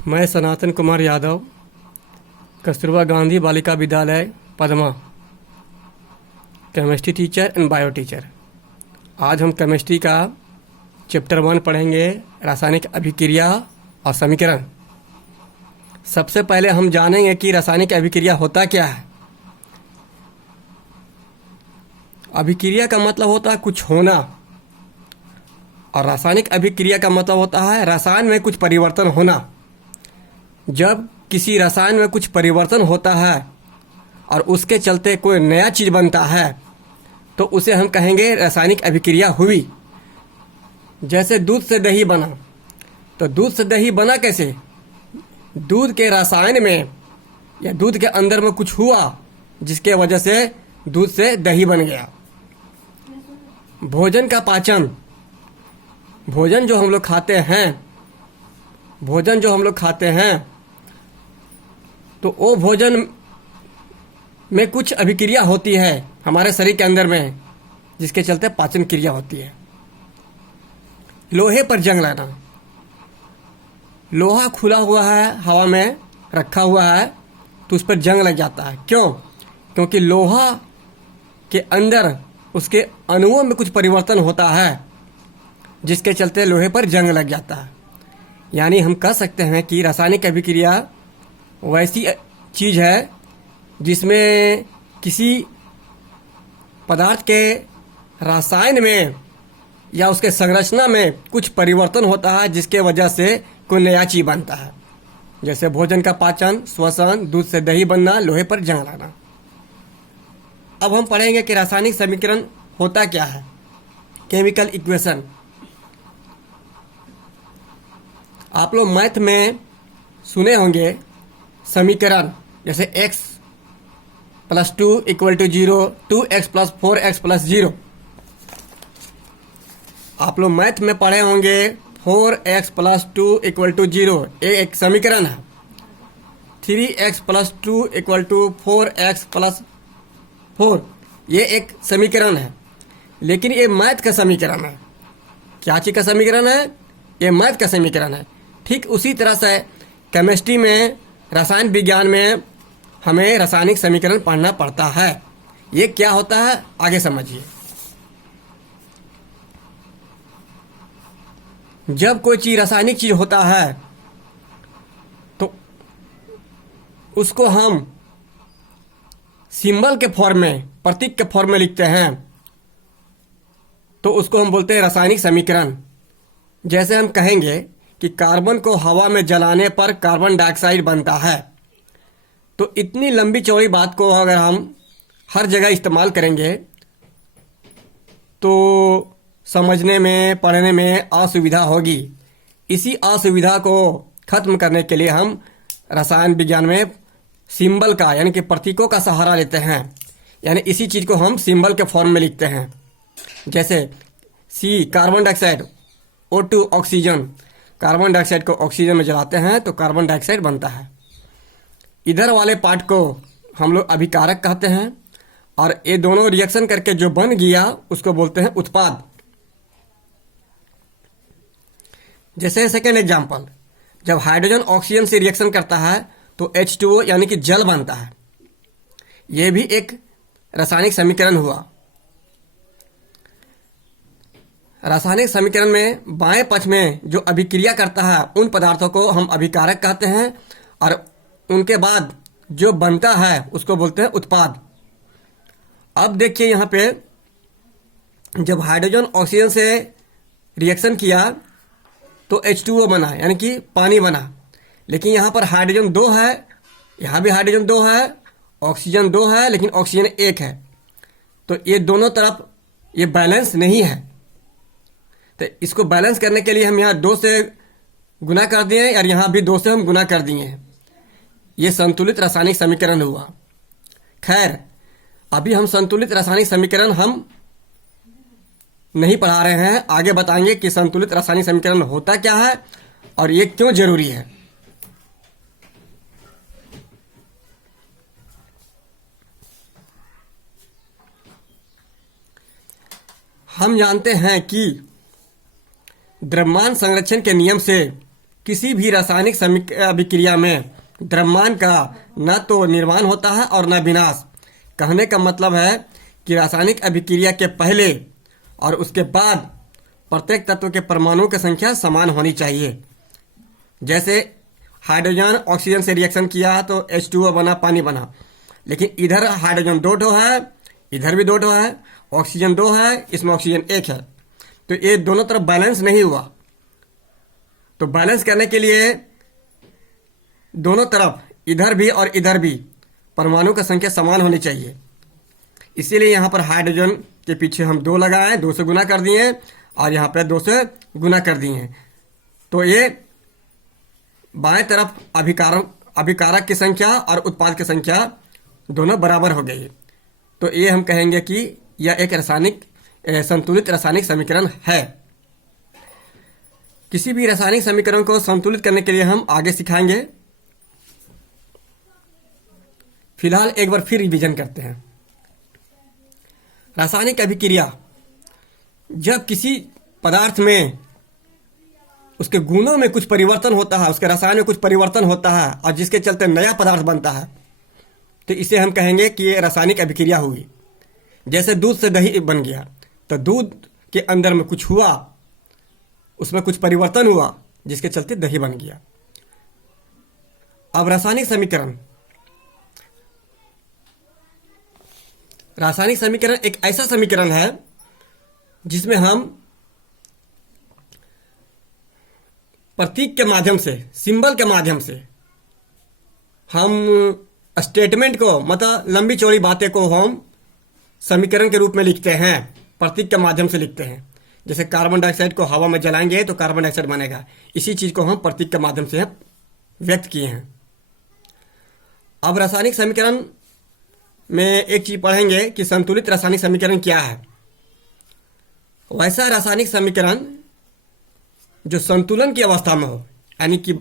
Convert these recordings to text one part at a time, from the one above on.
मैं सनातन Kumar Yadav, Kasturba Gandhi Balika Vidyalaya Padma, chemistry teacher and bio teacher. आज हम केमिस्ट्री का चैप्टर 1 पढ़ेंगे, रासायनिक अभिक्रिया और समीकरण। सबसे पहले हम जानेंगे कि रासायनिक अभिक्रिया होता क्या है। अभिक्रिया का मतलब होता है कुछ होना, और रासायनिक अभिक्रिया का मतलब होता है रसायन में कुछ परिवर्तन होना। जब किसी रसायन में कुछ परिवर्तन होता है और उसके चलते कोई नया चीज़ बनता है तो उसे हम कहेंगे रासायनिक अभिक्रिया हुई। जैसे दूध से दही बना, तो दूध से दही बना कैसे? दूध के रसायन में या दूध के अंदर में कुछ हुआ जिसके वजह से दूध से दही बन गया। भोजन का पाचन, भोजन जो हम लोग खाते हैं तो वो भोजन में कुछ अभिक्रिया होती है हमारे शरीर के अंदर में, जिसके चलते पाचन क्रिया होती है। लोहे पर जंग लगना, लोहा खुला हुआ है, हवा में रखा हुआ है तो उस पर जंग लग जाता है। क्यों? क्योंकि लोहा के अंदर उसके अणुओं में कुछ परिवर्तन होता है जिसके चलते लोहे पर जंग लग जाता है। यानी हम कह सकते हैं कि रासायनिक अभिक्रिया वैसी चीज़ है जिसमें किसी पदार्थ के रसायन में या उसके संरचना में कुछ परिवर्तन होता है जिसके वजह से कोई नया चीज़ बनता है। जैसे भोजन का पाचन, श्वसन, दूध से दही बनना, लोहे पर जंग लगना। अब हम पढ़ेंगे कि रासायनिक समीकरण होता क्या है। केमिकल इक्वेशन, आप लोग मैथ में सुने होंगे समीकरण, जैसे x + 2 = 0, 2x + 4x + 0। आप लोग मैथ में पढ़े होंगे 4x + 2 = 0, ये एक समीकरण है। 3x + 2 = 4x + 4, ये एक समीकरण है। लेकिन ये मैथ का समीकरण है। क्या चीज़ का समीकरण है? ये मैथ का समीकरण है। ठीक उसी तरह से केमिस्ट्री में, रसायन विज्ञान में हमें रासायनिक समीकरण पढ़ना पड़ता है। ये क्या होता है आगे समझिए। जब कोई चीज़ रासायनिक चीज़ होता है तो उसको हम सिंबल के फॉर्म में, प्रतीक के फॉर्म में लिखते हैं, तो उसको हम बोलते हैं रासायनिक समीकरण। जैसे हम कहेंगे कि कार्बन को हवा में जलाने पर कार्बन डाइऑक्साइड बनता है, तो इतनी लंबी चौड़ी बात को अगर हम हर जगह इस्तेमाल करेंगे तो समझने में, पढ़ने में असुविधा होगी। इसी असुविधा को खत्म करने के लिए हम रसायन विज्ञान में सिंबल का, यानी कि प्रतीकों का सहारा लेते हैं। यानी इसी चीज़ को हम सिंबल के फॉर्म में लिखते हैं। जैसे C carbon dioxide, O2 oxygen, carbon dioxide को ऑक्सीजन में जलाते हैं तो कार्बन डाइऑक्साइड बनता है। इधर वाले पार्ट को हम लोग अभिकारक कहते हैं, और ये दोनों रिएक्शन करके जो बन गया उसको बोलते हैं उत्पाद। जैसे सेकेंड एग्जांपल, जब हाइड्रोजन ऑक्सीजन से रिएक्शन करता है तो H2O यानी कि जल बनता है। ये भी एक रासायनिक समीकरण हुआ। रासायनिक समीकरण में बाएं पक्ष में जो अभिक्रिया करता है उन पदार्थों को हम अभिकारक कहते हैं, और उनके बाद जो बनता है उसको बोलते हैं उत्पाद। अब देखिए यहाँ पे, जब हाइड्रोजन ऑक्सीजन से रिएक्शन किया तो H2O बना, यानी कि पानी बना। लेकिन यहाँ पर हाइड्रोजन 2 है, यहाँ भी हाइड्रोजन 2 है, ऑक्सीजन 2 है, लेकिन ऑक्सीजन 1 है। तो ये दोनों तरफ ये बैलेंस नहीं है। तो इसको बैलेंस करने के लिए हम यहाँ 2 से गुना कर दिए और यहाँ भी 2 से हम गुना कर दिए हैं। ये संतुलित रासायनिक समीकरण हुआ। खैर, अभी हम संतुलित रासायनिक समीकरण हम नहीं पढ़ा रहे हैं। आगे बताएंगे कि संतुलित रासायनिक समीकरण होता क्या है और ये क्यों जरूरी है। हम जानते हैं कि द्रव्यमान संरक्षण के नियम से किसी भी रासायनिक अभिक्रिया में द्रव्यमान का न तो निर्माण होता है और न विनाश। कहने का मतलब है कि रासायनिक अभिक्रिया के पहले और उसके बाद प्रत्येक तत्व के परमाणुओं की संख्या समान होनी चाहिए। जैसे हाइड्रोजन ऑक्सीजन से रिएक्शन किया तो H2O बना, पानी बना, लेकिन इधर हाइड्रोजन 2 ठो है, इधर भी 2 ठो है, ऑक्सीजन 2 है, इसमें ऑक्सीजन 1 है, तो ये दोनों तरफ बैलेंस नहीं हुआ। तो बैलेंस करने के लिए दोनों तरफ इधर भी और इधर भी परमाणु की संख्या समान होनी चाहिए। इसीलिए यहाँ पर हाइड्रोजन के पीछे हम 2 लगाए, 2 से गुना कर दिए, और यहाँ पे 2 से गुना कर दिए। तो ये बाएं तरफ अभिकारक की संख्या और उत्पाद की संख्या दोनों बराबर हो गई। तो ये हम कहेंगे कि यह एक संतुलित रासायनिक समीकरण है। किसी भी रासायनिक समीकरण को संतुलित करने के लिए हम आगे सिखाएंगे। फिलहाल एक बार फिर रिवीजन करते हैं। रासायनिक अभिक्रिया, जब किसी पदार्थ में उसके गुणों में कुछ परिवर्तन होता है, उसके रसायन में कुछ परिवर्तन होता है और जिसके चलते नया पदार्थ बनता है, तो इसे हम कहेंगे कि ये रासायनिक अभिक्रिया हुई। जैसे दूध से दही बन गया, तो दूध के अंदर में कुछ हुआ, उसमें कुछ परिवर्तन हुआ जिसके चलते दही बन गया। अब रासायनिक समीकरण एक ऐसा समीकरण है जिसमें हम प्रतीक के माध्यम से, सिंबल के माध्यम से हम स्टेटमेंट को, मतलब लंबी चौड़ी बातें को हम समीकरण के रूप में लिखते हैं, प्रतीक के माध्यम से लिखते हैं। जैसे कार्बन डाइऑक्साइड को हवा में जलाएंगे तो कार्बन डाइऑक्साइड बनेगा, इसी चीज को हम प्रतीक के माध्यम से व्यक्त किए हैं। अब रासायनिक समीकरण में एक चीज पढ़ेंगे कि संतुलित रासायनिक समीकरण क्या है। वैसा रासायनिक समीकरण जो संतुलन की अवस्था में हो, यानी कि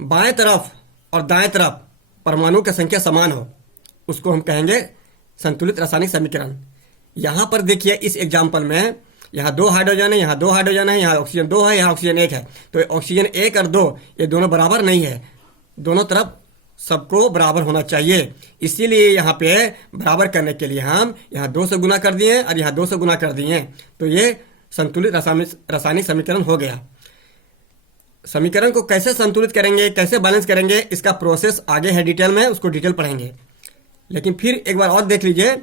बाएं तरफ और दाएं तरफ परमाणु की संख्या समान हो, उसको हम कहेंगे संतुलित रासायनिक समीकरण। यहां पर देखिए इस एग्जाम्पल में यहाँ 2 हाइड्रोजन है, यहाँ 2 हाइड्रोजन है, यहाँ ऑक्सीजन 2 है, यहाँ ऑक्सीजन 1 है, तो ऑक्सीजन 1 और 2 ये दोनों बराबर नहीं है, दोनों तरफ सबको बराबर होना चाहिए। इसीलिए यहाँ पे बराबर करने के लिए हम यहाँ 2 से गुना कर दिए और यहाँ 2 से गुना कर दिए, तो ये संतुलित रासायनिक समीकरण हो गया। समीकरण को कैसे संतुलित करेंगे, कैसे बैलेंस करेंगे, इसका प्रोसेस आगे है डिटेल में, उसको डिटेल पढ़ेंगे। लेकिन फिर एक बार और देख लीजिए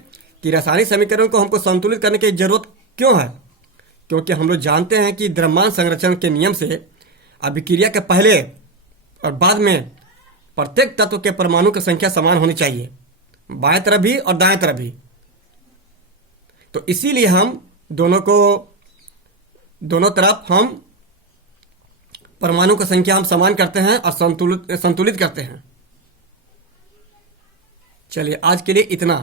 कि रासायनिक समीकरण को हमको संतुलित करने की जरूरत क्यों है। क्योंकि हम लोग जानते हैं कि द्रव्यमान संरक्षण के नियम से अभिक्रिया के पहले और बाद में प्रत्येक तत्व के परमाणु की संख्या समान होनी चाहिए, बाएं तरफ भी और दाएं तरफ भी। तो इसीलिए हम दोनों तरफ हम परमाणु की संख्या हम समान करते हैं और संतुलित करते हैं। चलिए आज के लिए इतना।